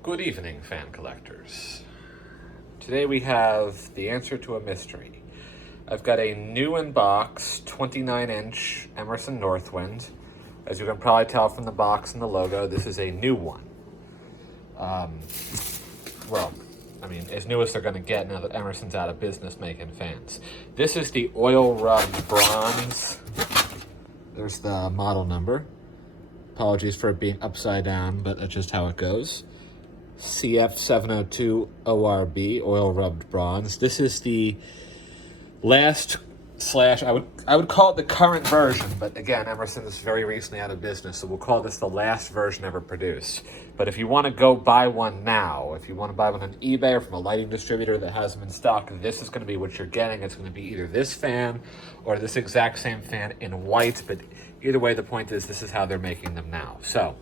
Good evening, fan collectors. Today we have the answer to a mystery. I've got a new in-box 29-inch Emerson Northwind. As you can probably tell from the box and the logo, this is a new one. As new as they're going to get now that Emerson's out of business making fans. This is the oil-rubbed bronze. There's the model number. Apologies for it being upside down, but that's just how it goes. CF702 ORB, oil rubbed bronze. This is the last slash, I would call it the current version, but again, Emerson is very recently out of business, so we'll call this the last version ever produced. But if you want to go buy one now, if you want to buy one on eBay or from a lighting distributor that has them in stock, this is going to be what you're getting. It's going to be either this fan or this exact same fan in white, but either way, the point is this is how they're making them now. So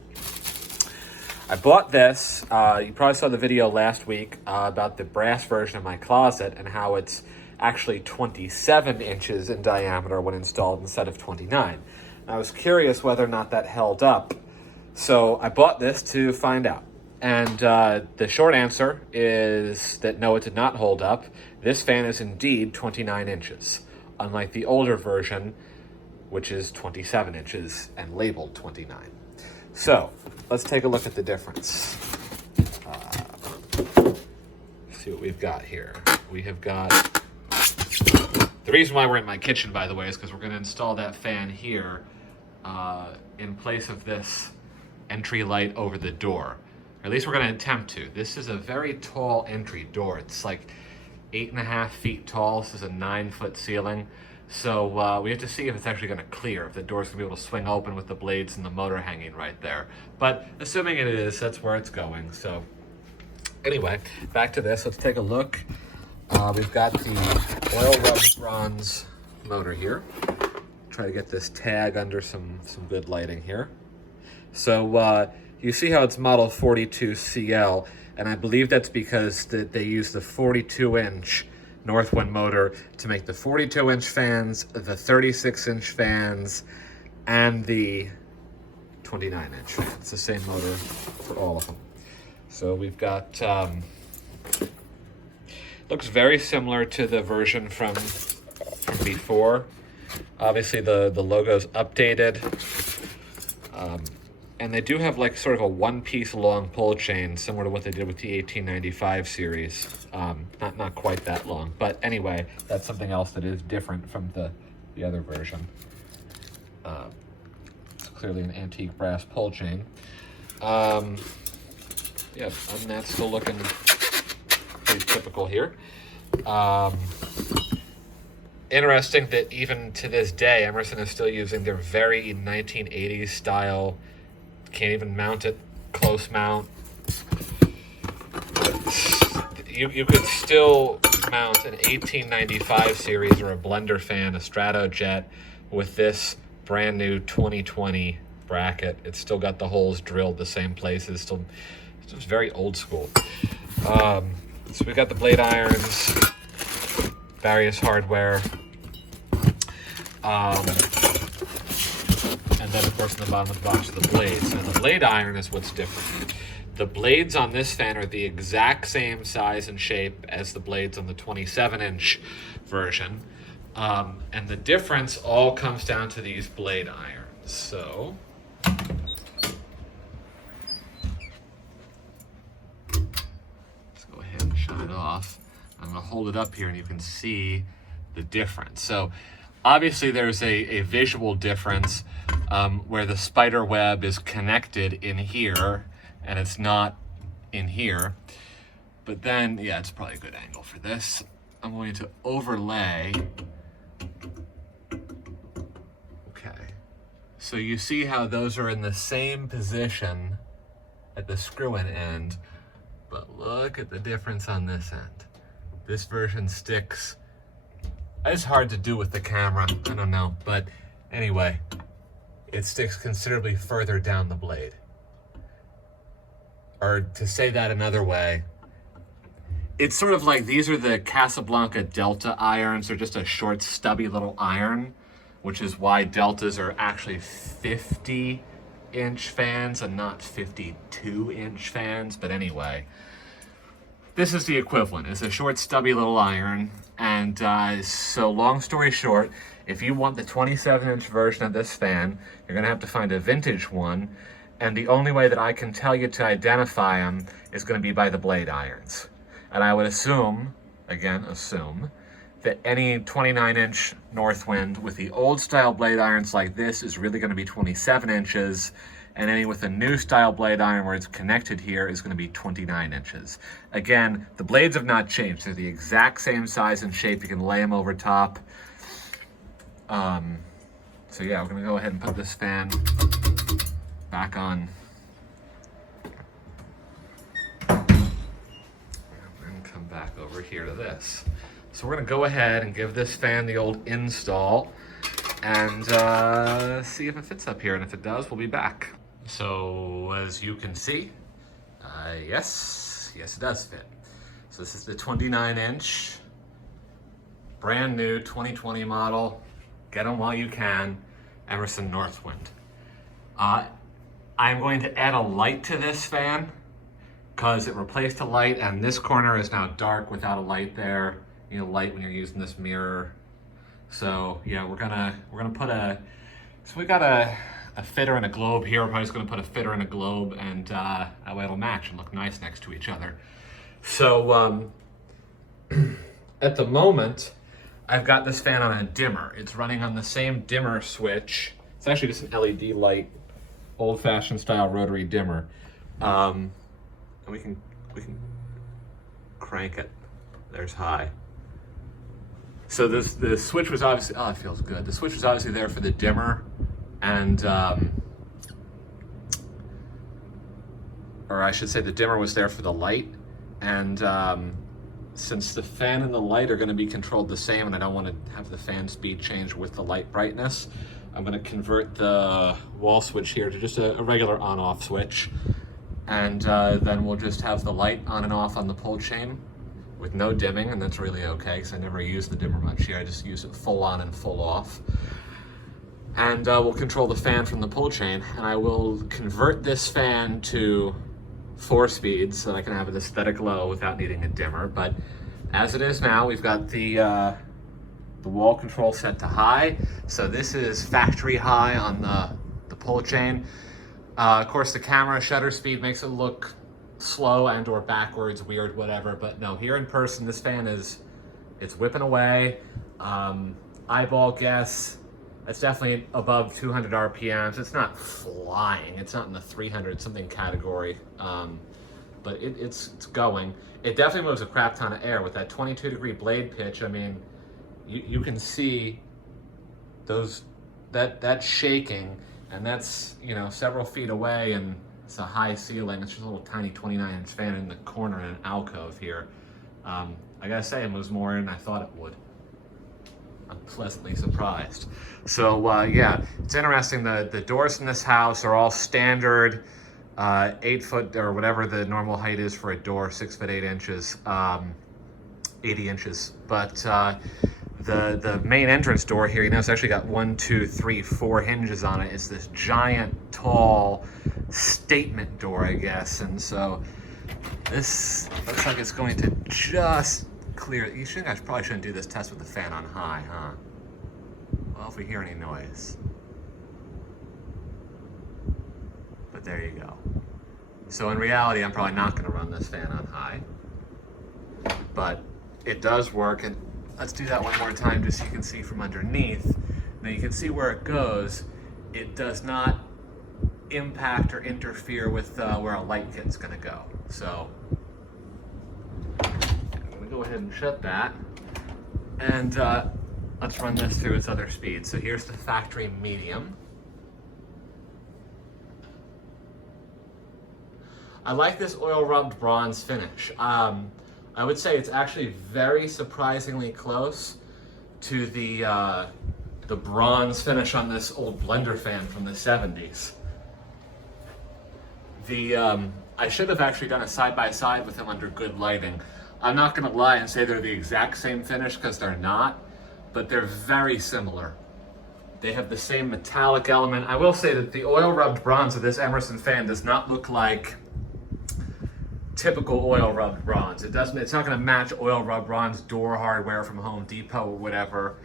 I bought this. You probably saw the video last week about the brass version of my closet and how it's actually 27 inches in diameter when installed instead of 29. I was curious whether or not that held up, so I bought this to find out. And the short answer is that no, it did not hold up. This fan is indeed 29 inches, unlike the older version, which is 27 inches and labeled 29. So let's take a look at the difference. See what we've got here. We have got, the reason why we're in my kitchen, by the way, is because we're going to install that fan here in place of this entry light over the door. Or at least we're going to attempt to. This is a very tall entry door. It's like 8.5 feet tall. This is a 9-foot ceiling. So we have to see if it's actually going to clear, if the door's going to be able to swing open with the blades and the motor hanging right there. But assuming it is, that's where it's going. So anyway, back to this. Let's take a look. We've got the oil rubbed bronze motor here. Try to get this tag under some good lighting here. So you see how it's model 42CL, and I believe that's because they use the 42-inch Northwind motor to make the 42-inch fans, the 36-inch fans, and the 29-inch fans. It's the same motor for all of them. So we've got, looks very similar to the version from before. Obviously the logo's updated. And they do have like sort of a one-piece long pull chain, similar to what they did with the 1895 series. Not quite that long, but anyway, that's something else that is different from the other version. It's clearly an antique brass pull chain. Yeah, and that's still looking pretty typical here. Interesting that even to this day, Emerson is still using their very 1980s style. Can't even mount it, close mount. You could still mount an 1895 series or a blender fan, a Stratojet, with this brand new 2020 bracket. It's still got the holes drilled the same places. Still, it's just very old school. So we got the blade irons, various hardware. And then, of course, in the bottom of the box are the blades. Now, the blade iron is what's different. The blades on this fan are the exact same size and shape as the blades on the 27-inch version. And the difference all comes down to these blade irons. So let's go ahead and shut it off. I'm going to hold it up here and you can see the difference. So obviously there's a visual difference where the spider web is connected in here and it's not in here. But then, yeah, it's probably a good angle for this. I'm going to overlay. Okay. So you see how those are in the same position at the screw-in end, but look at the difference on this end. This version sticks. It's hard to do with the camera, I don't know, but anyway, it sticks considerably further down the blade. Or to say that another way, it's sort of like these are the Casablanca Delta irons. They're just a short, stubby little iron, which is why Deltas are actually 50 inch fans and not 52 inch fans, but anyway. This is the equivalent. It's a short, stubby little iron. And so long story short, if you want the 27-inch version of this fan, you're gonna have to find a vintage one. And the only way that I can tell you to identify them is gonna be by the blade irons. And I would assume, again, assume, that any 29-inch Northwind with the old style blade irons like this is really gonna be 27 inches. And any with a new style blade iron where it's connected here is going to be 29 inches. Again, the blades have not changed. They're the exact same size and shape. You can lay them over top. So yeah, we're going to go ahead and put this fan back on. And come back over here to this. So we're going to go ahead and give this fan the old install and see if it fits up here. And if it does, we'll be back. So as you can see, yes, it does fit. So this is the 29-inch, brand new 2020 model. Get them while you can, Emerson Northwind. I'm going to add a light to this fan because it replaced a light, and this corner is now dark without a light there. You need a light when you're using this mirror. So yeah, we're gonna put a. So we got a fitter and a globe here. I'm probably just gonna put a fitter and a globe, and that way it'll match and look nice next to each other. So at the moment, I've got this fan on a dimmer. It's running on the same dimmer switch. It's actually just an LED light, old-fashioned style rotary dimmer. And we can crank it. There's high. So the switch was obviously, oh, it feels good. The switch was obviously there for the dimmer. And, or I should say the dimmer was there for the light. And since the fan and the light are going to be controlled the same, and I don't want to have the fan speed change with the light brightness, I'm going to convert the wall switch here to just a regular on-off switch. And then we'll just have the light on and off on the pull chain with no dimming, and that's really okay because I never use the dimmer much here. I just use it full on and full off. And we'll control the fan from the pull chain, and I will convert this fan to 4 speeds so that I can have an aesthetic low without needing a dimmer. But as it is now, we've got the wall control set to high. So this is factory high on the pull chain. Of course, the camera shutter speed makes it look slow and or backwards, weird, whatever. But no, here in person, this fan it's whipping away. Eyeball guess, it's definitely above 200 RPMs. It's not flying. It's not in the 300 something category, but it's going. It definitely moves a crap ton of air with that 22-degree blade pitch. I mean, you can see that shaking, and that's, you know, several feet away, and it's a high ceiling. It's just a little tiny 29-inch fan in the corner in an alcove here. I gotta say, it moves more than I thought it would. I'm pleasantly surprised. So yeah, it's interesting. The doors in this house are all standard 8 foot or whatever the normal height is for a door, 6 foot 8 inches, 80 inches. But the main entrance door here, you know, it's actually got 1, 2, 3, 4 hinges on it. It's this giant, tall statement door, I guess. And so this looks like it's going to just clear. You guys probably shouldn't do this test with the fan on high, huh? Well, if we hear any noise. But there you go. So in reality, I'm probably not going to run this fan on high. But it does work, and let's do that one more time just so you can see from underneath. Now you can see where it goes. It does not impact or interfere with where a light kit's going to go. So go ahead and shut that, and let's run this through its other speed. So here's the factory medium. I like this oil rubbed bronze finish. I would say it's actually very surprisingly close to the bronze finish on this old blender fan from the 70s. I should have actually done a side-by-side with them under good lighting. I'm not going to lie and say they're the exact same finish because they're not, but they're very similar. They have the same metallic element. I will say that the oil rubbed bronze of this Emerson fan does not look like typical oil rubbed bronze. It's not going to match oil rubbed bronze door hardware from Home Depot or whatever.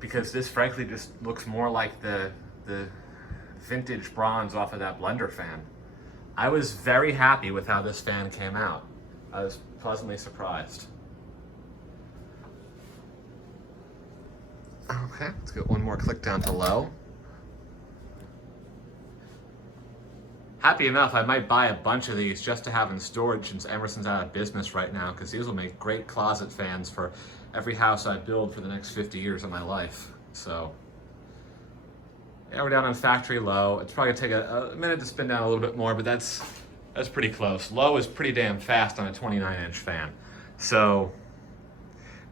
Because this frankly just looks more like the vintage bronze off of that blender fan. I was very happy with how this fan came out. I was pleasantly surprised. Okay, let's get one more click down to low. Happy enough, I might buy a bunch of these just to have in storage since Emerson's out of business right now, because these will make great closet fans for every house I build for the next 50 years of my life. So, yeah, we're down on factory low. It's probably gonna take a minute to spin down a little bit more, but that's pretty close. Low is pretty damn fast on a 29-inch fan. So,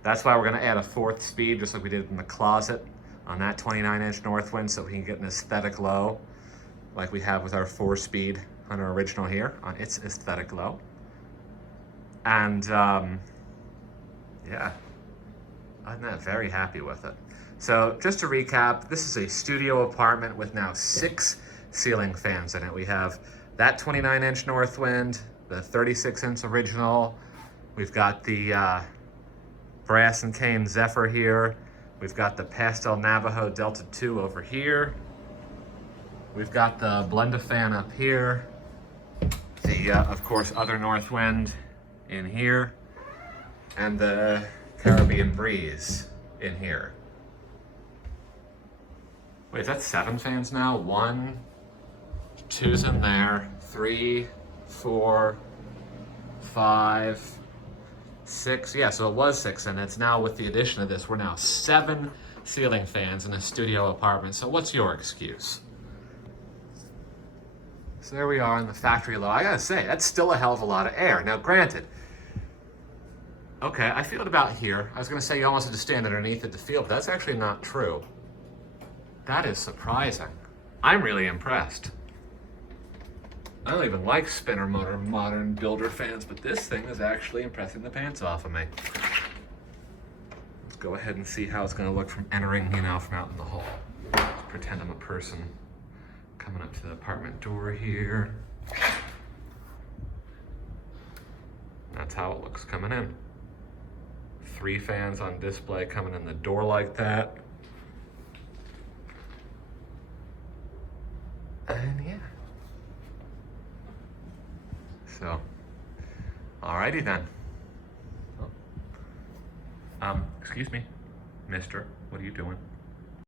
that's why we're gonna add a 4th speed, just like we did in the closet on that 29-inch Northwind, so we can get an aesthetic low, like we have with our 4-speed on our original here, on its aesthetic low. And, yeah, I'm not very happy with it. So just to recap, this is a studio apartment with now 6 ceiling fans in it. We have that 29-inch Northwind, the 36-inch original. We've got the Brass and Cane Zephyr here. We've got the Pastel Navajo Delta 2 over here. We've got the Blenda fan up here. The, of course, other Northwind in here. And the Caribbean Breeze in here. Wait, that's 7 fans now? 1, 2's in there, 3, 4, 5, 6. Yeah, so it was 6, and it's now with the addition of this, we're now 7 ceiling fans in a studio apartment. So what's your excuse? So there we are in the factory low. I gotta say, that's still a hell of a lot of air. Now, granted, okay, I feel it about here. I was gonna say you almost have to stand underneath it to feel, but that's actually not true. That is surprising. I'm really impressed. I don't even like spinner motor modern builder fans, but this thing is actually impressing the pants off of me. Let's go ahead and see how it's gonna look from entering, from out in the hall. Let's pretend I'm a person coming up to the apartment door here. That's how it looks coming in. 3 fans on display coming in the door like that. And yeah. So, alrighty then. Oh. Excuse me, mister, what are you doing?